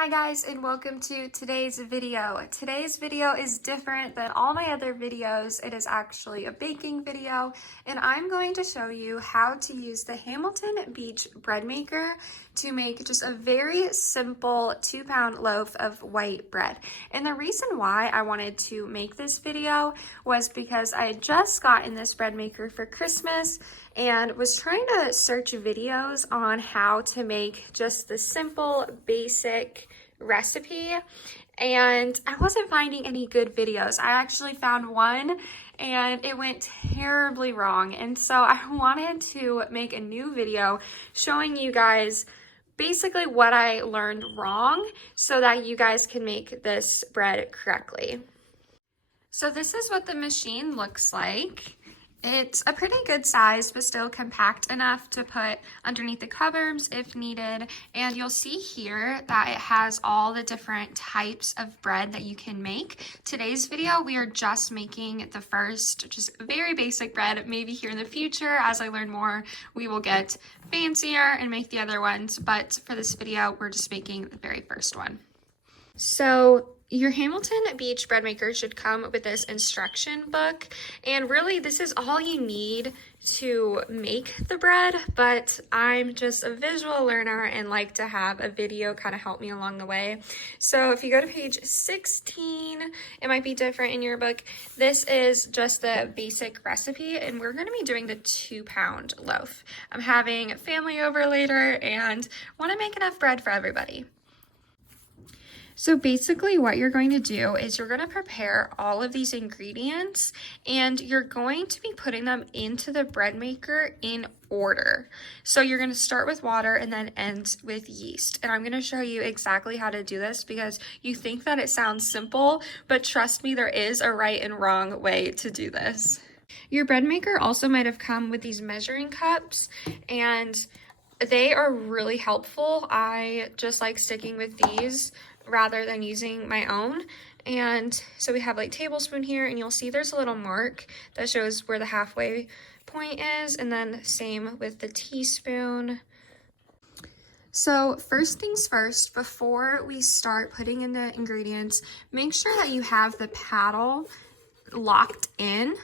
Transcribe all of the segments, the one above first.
Hi guys, and welcome to today's video. Today's video is different than all my other videos. It is actually a baking video, and I'm going to show you how to use the Hamilton Beach bread maker to make just a very simple 2-pound loaf of white bread. And the reason why I wanted to make this video was because I had just gotten this bread maker for Christmas and was trying to search videos on how to make just the simple, basic recipe, and I wasn't finding any good videos. I actually found one and it went terribly wrong, and so I wanted to make a new video showing you guys basically what I learned wrong so that you guys can make this bread correctly. So this is what the machine looks like. It's a pretty good size, but still compact enough to put underneath the cupboards if needed. And you'll see here that it has all the different types of bread that you can make. Today's video, we are just making the first, just very basic bread. Maybe here in the future, as I learn more, we will get fancier and make the other ones. But for this video, we're just making the very first one. So your Hamilton Beach bread maker should come with this instruction book, and really this is all you need to make the bread, but I'm just a visual learner and like to have a video kind of help me along the way. So if you go to page 16, it might be different in your book. This is just the basic recipe, and we're going to be doing the 2-pound loaf. I'm having family over later and want to make enough bread for everybody. So basically what you're going to do is you're going to prepare all of these ingredients, and you're going to be putting them into the bread maker in order. So you're going to start with water and then end with yeast. And I'm going to show you exactly how to do this because you think that it sounds simple, but trust me, there is a right and wrong way to do this. Your bread maker also might have come with these measuring cups, and they are really helpful. I just like sticking with these rather than using my own. And so we have like tablespoon here, and you'll see there's a little mark that shows where the halfway point is, and then same with the teaspoon. So first things first, before we start putting in the ingredients, make sure that you have the paddle locked in.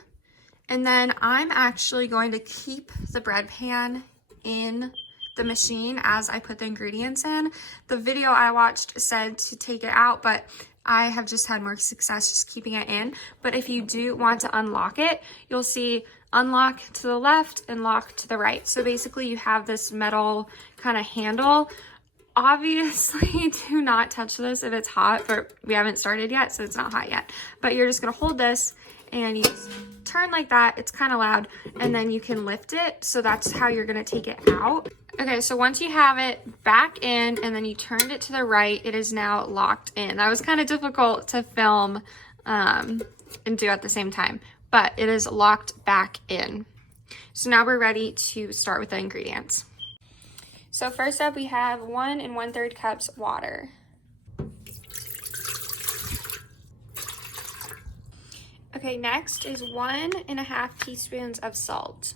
And then I'm actually going to keep the bread pan in the machine as I put the ingredients in. The video I watched said to take it out, but I have just had more success just keeping it in. But if you do want to unlock it, you'll see unlock to the left and lock to the right. So basically you have this metal kind of handle. Obviously do not touch this if it's hot, but we haven't started yet, so it's not hot yet. But you're just gonna hold this and you just turn like that. It's kind of loud, and then you can lift it. So that's how you're gonna take it out. Okay, so once you have it back in and then you turned it to the right, it is now locked in. That was kind of difficult to film and do at the same time, but it is locked back in. So now we're ready to start with the ingredients. So first up, we have 1 1/3 cups water. Okay, next is 1 1/2 teaspoons of salt.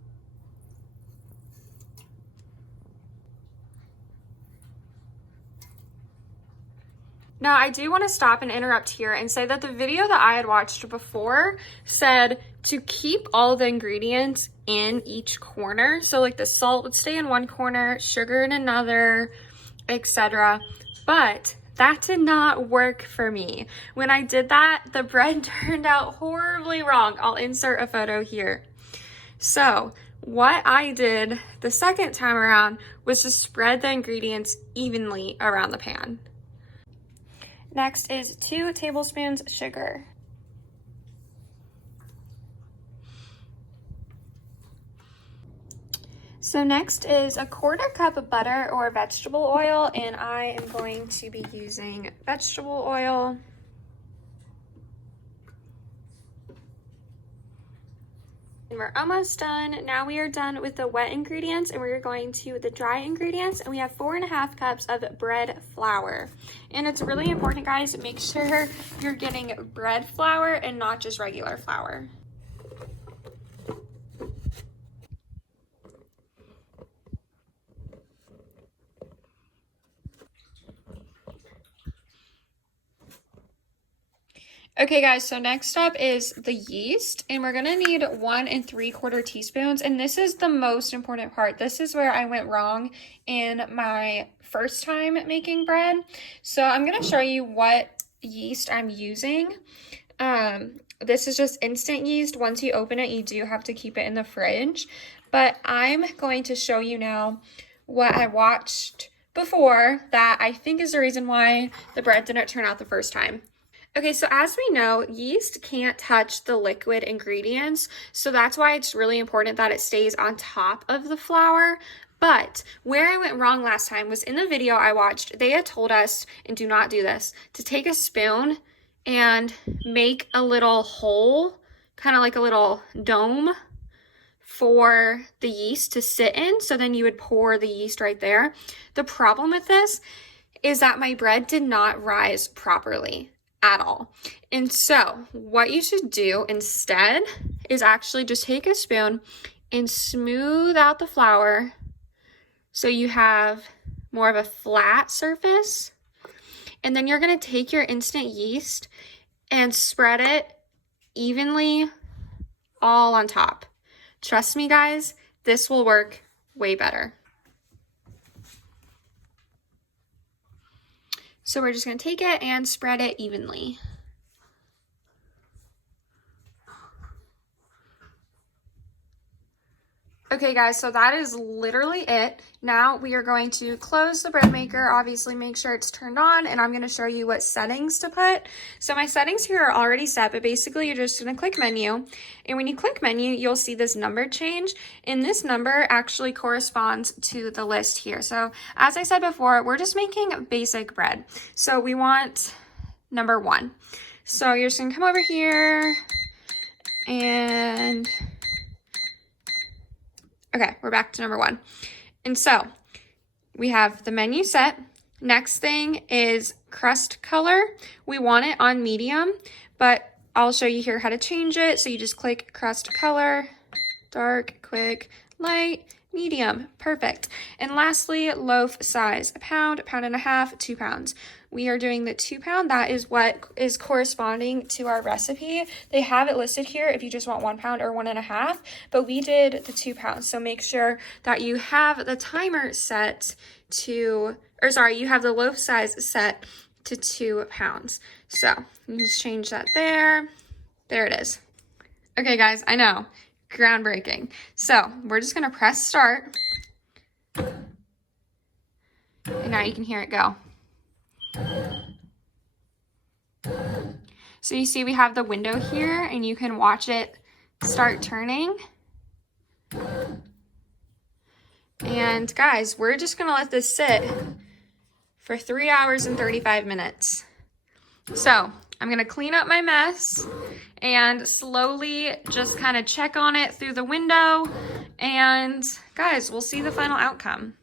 Now, I do want to stop and interrupt here and say that the video that I had watched before said to keep all the ingredients in each corner. So like the salt would stay in one corner, sugar in another, etc. But that did not work for me. When I did that, the bread turned out horribly wrong. I'll insert a photo here. So what I did the second time around was just spread the ingredients evenly around the pan. Next is 2 tablespoons sugar. So next is 1/4 cup of butter or vegetable oil, and I am going to be using vegetable oil. And we're almost done. Now we are done with the wet ingredients, and we're going to the dry ingredients, and we have 4 1/2 cups of bread flour. And it's really important, guys, make sure you're getting bread flour and not just regular flour. Okay guys, so next up is the yeast, and we're gonna need 1 3/4 teaspoons, and this is the most important part. This is where I went wrong in my first time making bread. So I'm gonna show you what yeast I'm using. This is just instant yeast. Once you open it, you do have to keep it in the fridge, but I'm going to show you now what I watched before that I think is the reason why the bread didn't turn out the first time. Okay, so as we know, yeast can't touch the liquid ingredients, so that's why it's really important that it stays on top of the flour. But where I went wrong last time was in the video I watched, they had told us, and do not do this, to take a spoon and make a little hole, kind of like a little dome for the yeast to sit in, so then you would pour the yeast right there. The problem with this is that my bread did not rise properly at all. And so what you should do instead is actually just take a spoon and smooth out the flour so you have more of a flat surface. And then you're going to take your instant yeast and spread it evenly all on top. Trust me guys, this will work way better. So we're just going to take it and spread it evenly. Okay guys, so that is literally it. Now we are going to close the bread maker, obviously make sure it's turned on, and I'm going to show you what settings to put. So my settings here are already set, but basically you're just going to click menu, and when you click menu, you'll see this number change, and this number actually corresponds to the list here. So as I said before, we're just making basic bread. So we want number 1. So you're just going to come over here and okay, we're back to number 1. And so we have the menu set. Next thing is crust color. We want it on medium, but I'll show you here how to change it. So you just click crust color, dark, quick, light, medium, perfect. And lastly, loaf size, 1 pound, 1.5 pounds, 2 pounds. We are doing the 2 pound. That is what is corresponding to our recipe. They have it listed here if you just want 1 pound or 1.5, but we did the 2 pounds. So make sure that you have the timer set to, or sorry, you have the loaf size set to 2 pounds. So you just change that there. There it is. Okay guys, I know, groundbreaking. So we're just gonna press start. And now you can hear it go. So you see we have the window here, and you can watch it start turning. And guys, we're just gonna let this sit for 3 hours and 35 minutes. So I'm gonna clean up my mess and slowly just kind of check on it through the window, and guys, we'll see the final outcome.